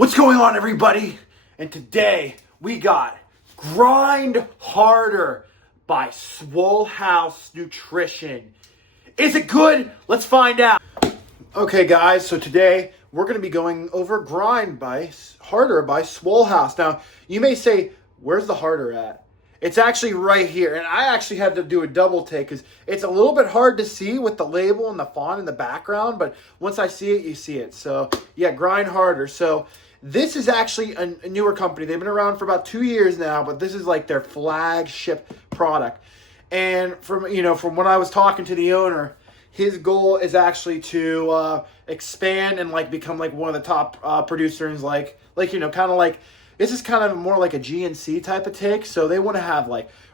What's going on, everybody? And today we got Grind Harder by SwollHouse Nutrition. Is it good? Let's find out. Okay, guys, so today we're going to be going over Grind Harder by SwollHouse. Now, you may say, where's the harder at? It's actually right here, and I actually had to do a double take because it's a little bit hard to see with the label and the font in the background, but once I see it, you see it. So, yeah, Grind Harder. So, this is actually a newer company. They've been around for about 2 years now, but this is like their flagship product. And from when I was talking to the owner, his goal is actually to expand and become one of the top producers, this is kind of more like a GNC type of take. So they want to have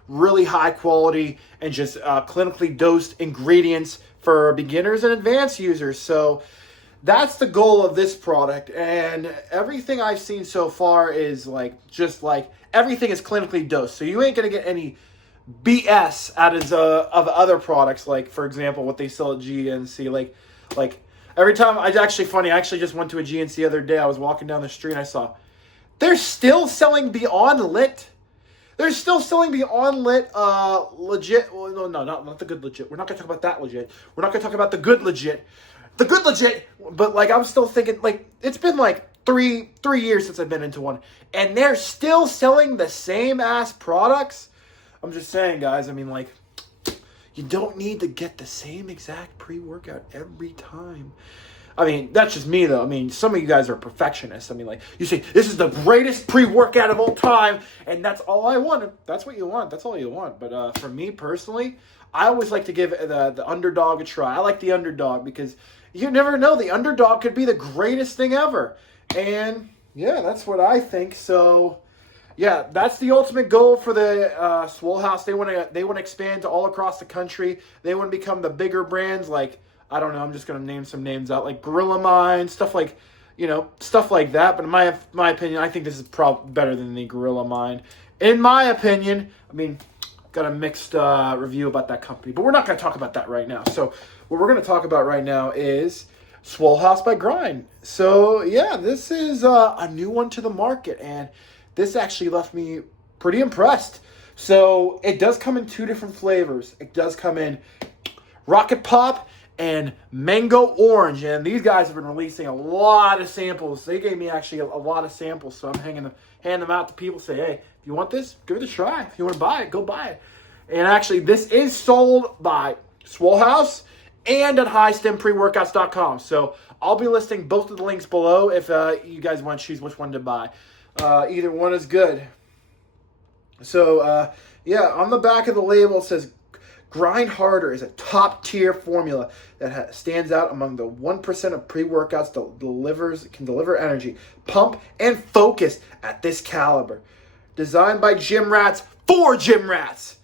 really high quality and just clinically dosed ingredients for beginners and advanced users. So that's the goal of this product. And everything I've seen so far is everything is clinically dosed. So you ain't going to get any BS out of other products. Like, for example, what they sell at GNC. Every time, I actually just went to a GNC the other day. I was walking down the street and I saw, they're still selling Beyond Lit. They're still selling Beyond Lit legit. Well, no, not the good legit. We're not going to talk about that legit. We're not going to talk about the good legit. The good legit. But I'm still thinking, it's been three years since I've been into one. And they're still selling the same ass products. I'm just saying, guys, you don't need to get the same exact pre-workout every time. That's just me, though. Some of you guys are perfectionists. You say, this is the greatest pre-workout of all time, and that's all I want. That's what you want. That's all you want. But for me, personally, I always like to give the underdog a try. I like the underdog because you never know. The underdog could be the greatest thing ever. And, yeah, that's what I think. So, yeah, that's the ultimate goal for the SwollHouse. They want to expand to all across the country. They want to become the bigger brands I don't know, I'm just going to name some names out, like Gorilla Mind, stuff like that. But in my opinion, I think this is probably better than the Gorilla Mind. In my opinion, got a mixed review about that company. But we're not going to talk about that right now. So what we're going to talk about right now is SwollHouse by Grind. So, yeah, this is a new one to the market. And this actually left me pretty impressed. So it does come in two different flavors. It does come in Rocket Pop and Mango Orange, and these guys have been releasing a lot of samples. They gave me actually a lot of samples, so I'm handing them out to people. Say, hey, if you want this, give it a try. If you want to buy it, go buy it. And actually, this is sold by SwollHouse and at HighStemPreWorkouts.com. So I'll be listing both of the links below if you guys want to choose which one to buy. Either one is good. So yeah, on the back of the label it says, Grind Harder is a top-tier formula that stands out among the 1% of pre-workouts that can deliver energy, pump, and focus at this caliber. Designed by gym rats for gym rats.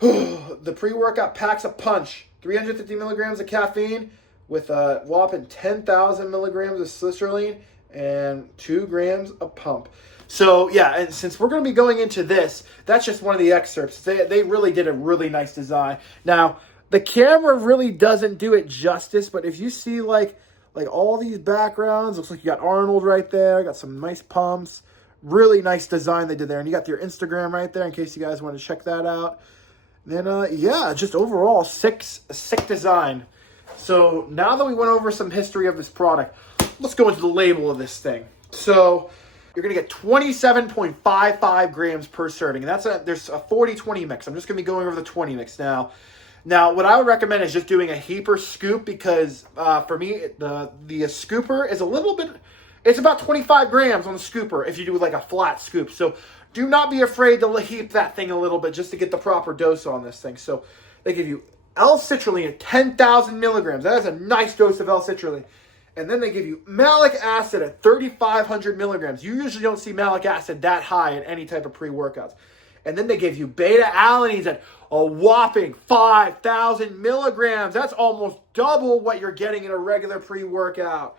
The pre-workout packs a punch. 350 milligrams of caffeine with a whopping 10,000 milligrams of citrulline and 2 grams of pump. So, yeah, and since we're going to be going into this, that's just one of the excerpts. They really did a really nice design. Now, the camera really doesn't do it justice, but if you see, all these backgrounds, looks like you got Arnold right there, got some nice pumps, really nice design they did there. And you got your Instagram right there in case you guys want to check that out. And then, yeah, just overall, sick design. So, now that we went over some history of this product, let's go into the label of this thing. So you're going to get 27.55 grams per serving. And there's a 40-20 mix. I'm just going to be going over the 20 mix now. Now, what I would recommend is just doing a heaper scoop because for me, the scooper is it's about 25 grams on the scooper if you do a flat scoop. So do not be afraid to heap that thing a little bit just to get the proper dose on this thing. So they give you L-citrulline at 10,000 milligrams. That is a nice dose of L-citrulline. And then they give you malic acid at 3,500 milligrams. You usually don't see malic acid that high in any type of pre-workouts. And then they give you beta-alanines at a whopping 5,000 milligrams. That's almost double what you're getting in a regular pre-workout.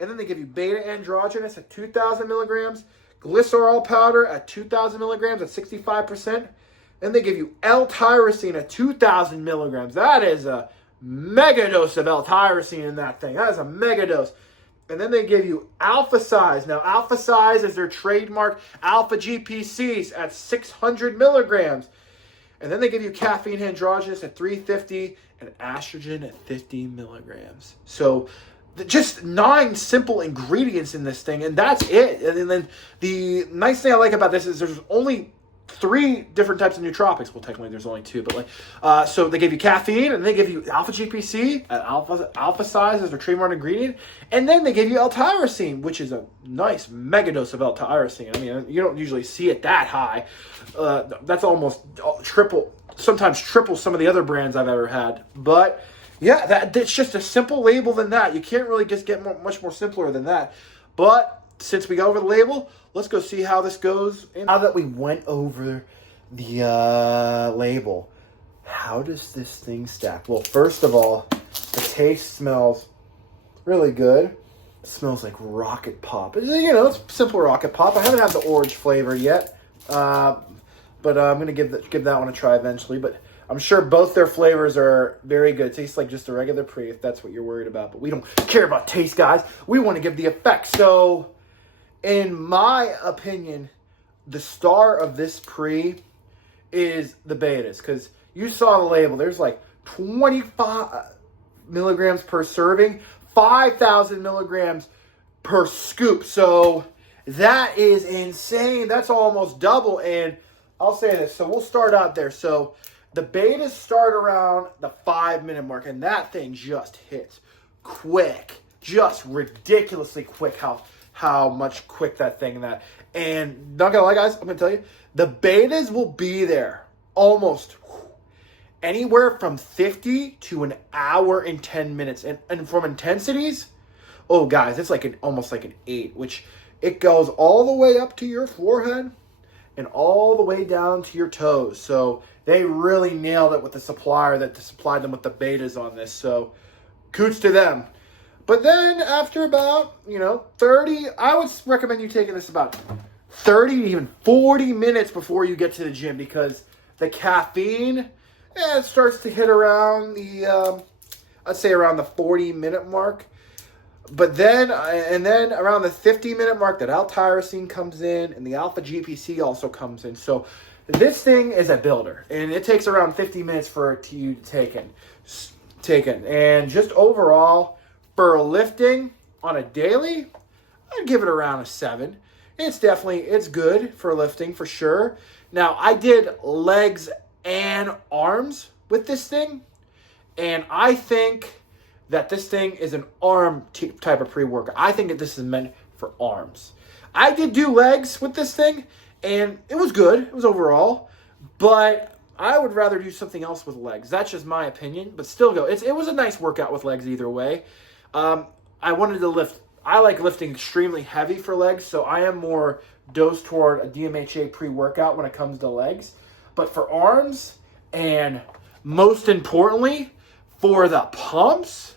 And then they give you beta-androgenous at 2,000 milligrams, glycerol powder at 2,000 milligrams at 65%. Then they give you L-tyrosine at 2,000 milligrams. That is a mega dose of L-tyrosine in that thing. That is a mega dose. And then they give you Alpha Size. Now, Alpha Size is their trademark Alpha GPCs at 600 milligrams. And then they give you caffeine androgenous at 350 and estrogen at 50 milligrams. So just 9 simple ingredients in this thing, and that's it. And then the nice thing I like about this is there's only 3 different types of nootropics. Well, technically there's only 2, but so they give you caffeine, and they give you alpha GPC at alpha size as their trademark ingredient, and then they give you L-tyrosine, which is a nice mega dose of L-tyrosine. I mean, you don't usually see it that high. That's almost sometimes triple some of the other brands I've ever had. But yeah, that's just a simple label than that. You can't really just get much more simpler than that. But since we got over the label, let's go see how this goes. Now that we went over the label, how does this thing stack? Well, first of all, the taste smells really good. It smells like Rocket Pop. It's simple Rocket Pop. I haven't had the orange flavor yet, but I'm going to give that one a try eventually. But I'm sure both their flavors are very good. It tastes like just a regular Pre, if that's what you're worried about. But we don't care about taste, guys. We want to give the effect. So, in my opinion, the star of this Pre is the betas. Because you saw the label. There's like 25 milligrams per serving, 5,000 milligrams per scoop. So, that is insane. That's almost double. And I'll say this. So, we'll start out there. So, the betas start around the 5-minute mark, and that thing just hits quick, just ridiculously quick. How much quick that thing and not gonna lie, guys, I'm gonna tell you, the betas will be there almost anywhere from 50 to an hour and 10 minutes, and from intensities, oh guys, it's like almost like an 8, which it goes all the way up to your forehead and all the way down to your toes. So they really nailed it with the supplier that supplied them with the betas on this. So kudos to them. But then after about, 30, I would recommend you taking this about 30 to even 40 minutes before you get to the gym, because the caffeine, it starts to hit around I'd say around the 40-minute mark. But then, around the 50-minute mark, that L-tyrosine comes in, and the alpha GPC also comes in. So this thing is a builder, and it takes around 50 minutes for it to taken. And just overall, for lifting on a daily, I'd give it around a 7. It's good for lifting for sure. Now, I did legs and arms with this thing, and I think that this thing is an arm type of pre-workout. I think that this is meant for arms. I did do legs with this thing, and it was good. It was overall. But I would rather do something else with legs. That's just my opinion. But still go. It was a nice workout with legs either way. I wanted to lift. I like lifting extremely heavy for legs, so I am more dosed toward a DMHA pre-workout when it comes to legs. But for arms, and most importantly, for the pumps,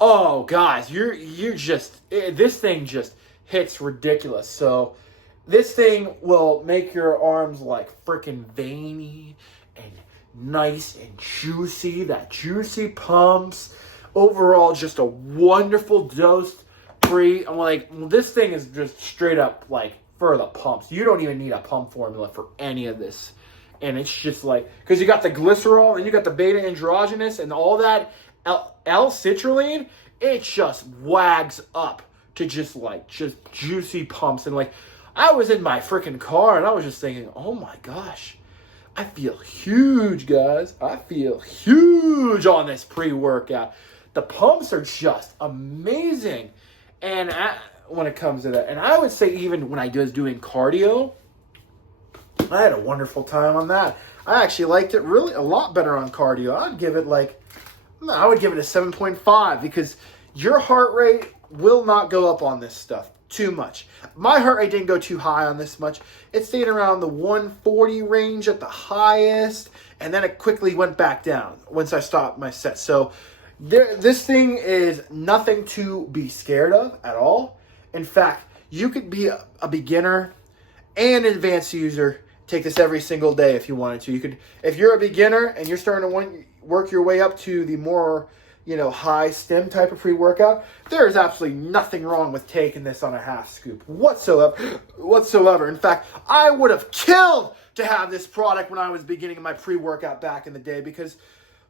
oh, guys, this thing just hits ridiculous. So this thing will make your arms like freaking veiny and nice and juicy. That juicy pumps. Overall, just a wonderful dose Pre. I'm like, this thing is just straight up like for the pumps. You don't even need a pump formula for any of this. And it's just like, because you got the glycerol and you got the beta androgenous and all that L-citrulline, it just wags up to just juicy pumps. And like, I was in my freaking car and I was just thinking, oh my gosh, I feel huge, guys. I feel huge on this pre-workout. The pumps are just amazing. And when it comes to that, and I would say even when I was doing cardio, I had a wonderful time on that. I actually liked it really a lot better on cardio. I would give it a 7.5, because your heart rate will not go up on this stuff too much. My heart rate didn't go too high on this much. It stayed around the 140 range at the highest, and then it quickly went back down once I stopped my set. So this thing is nothing to be scared of at all. In fact, you could be a beginner and an advanced user. Take this every single day if you wanted to. You could, if you're a beginner and you're starting to work your way up to the more, high stim type of pre-workout, there is absolutely nothing wrong with taking this on a half scoop whatsoever. In fact, I would have killed to have this product when I was beginning my pre-workout back in the day, because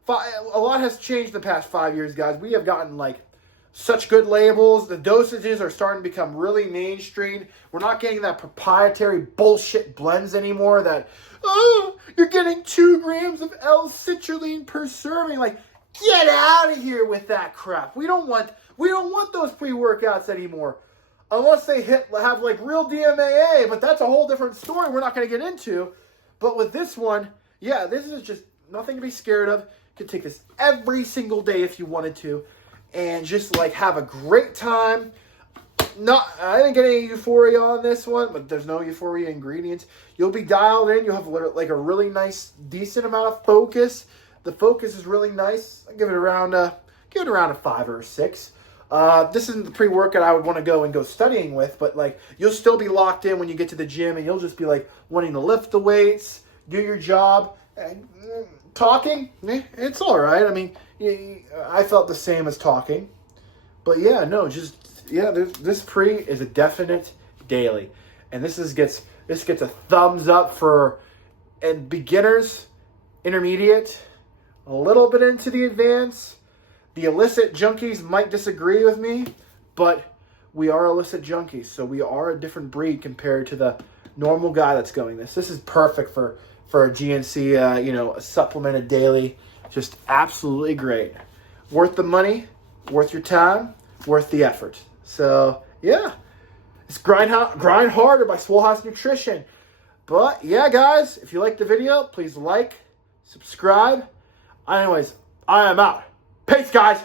a lot has changed in the past 5 years, guys. We have gotten such good labels. The dosages are starting to become really mainstream. We're not getting that proprietary bullshit blends anymore that, oh, you're getting 2 grams of L-citrulline per serving. Get out of here with that crap. We don't want those pre-workouts anymore. Unless they have real DMAA, but that's a whole different story we're not going to get into. But with this one, yeah, this is just nothing to be scared of. You could take this every single day if you wanted to, and just have a great time. I didn't get any euphoria on this one, but there's no euphoria ingredients. You'll be dialed in. You'll have a really nice, decent amount of focus. The focus is really nice. I give it around a 5 or a 6. This isn't the pre-workout I would want to go studying with, but you'll still be locked in when you get to the gym, and you'll just be wanting to lift the weights, do your job, and talking. It's all right. I mean, I felt the same as talking, but yeah, no, this pre is a definite daily, and this gets a thumbs up for beginners, intermediate, a little bit into the advanced. The illicit junkies might disagree with me, but we are illicit junkies, so we are a different breed compared to the normal guy that's going this. This is perfect for a GNC, a supplemented daily. Just absolutely great. Worth the money, worth your time, worth the effort. So, yeah. It's Grind Harder by SwollHouse Nutrition. But, yeah, guys, if you liked the video, please like, subscribe. Anyways, I am out. Peace, guys.